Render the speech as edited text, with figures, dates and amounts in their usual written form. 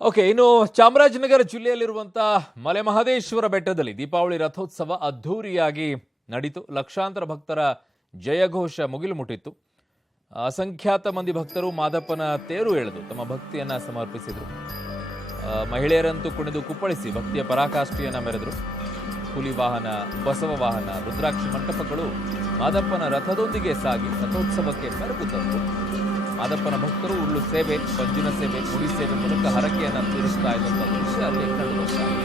Okay, ಇನ್ನು ಚಾಮರಾಜನಗರ ಜಿಲ್ಲೆಯಲ್ಲಿರುವಂತಹ ಮಲೆ ಮಹದೇಶ್ವರ ಬೆಟ್ಟದಲ್ಲಿ ದೀಪಾವಳಿ ರಥೋತ್ಸವ ಅದ್ಧೂರಿಯಾಗಿ ನಡೀತು. ಲಕ್ಷಾಂತರ ಭಕ್ತರ ಜಯಘೋಷ ಮುಗಿಲು ಮುಟ್ಟಿತ್ತು. ಅಸಂಖ್ಯಾತ ಮಂದಿ ಭಕ್ತರು ಮಾದಪ್ಪನ ತೇರು ಎಳೆದು ತಮ್ಮ ಭಕ್ತಿಯನ್ನ ಸಮರ್ಪಿಸಿದರು. ಮಹಿಳೆಯರಂತೂ ಕುಣಿದು ಕುಪ್ಪಳಿಸಿ ಭಕ್ತಿಯ ಪರಾಕಾಷ್ಠೆಯನ್ನ ಮೆರೆದರು. ಹುಲಿ ವಾಹನ, ಬಸವ ವಾಹನ, ರುದ್ರಾಕ್ಷಿ ಮಂಟಪಗಳು ಮಾದಪ್ಪನ ರಥದೊಂದಿಗೆ ಸಾಗಿ ರಥೋತ್ಸವಕ್ಕೆ ಮೆರುಗು ತಂತು. ಮಾದಪ್ಪನ ಭಕ್ತರು ಉಳ್ಳು ಸೇವೆ, ಪಂಜಿನ ಸೇವೆ, ಮುಡಿ ಸೇವೆ ಮೂಲಕ ಹರಕೆಯನ್ನು ತೀರಿಸ್ತಾ ಇದ್ದಂಥ ದೃಶ್ಯ ಅಲ್ಲಿ ಕಂಡುಬರುತ್ತಾ ಇದೆ.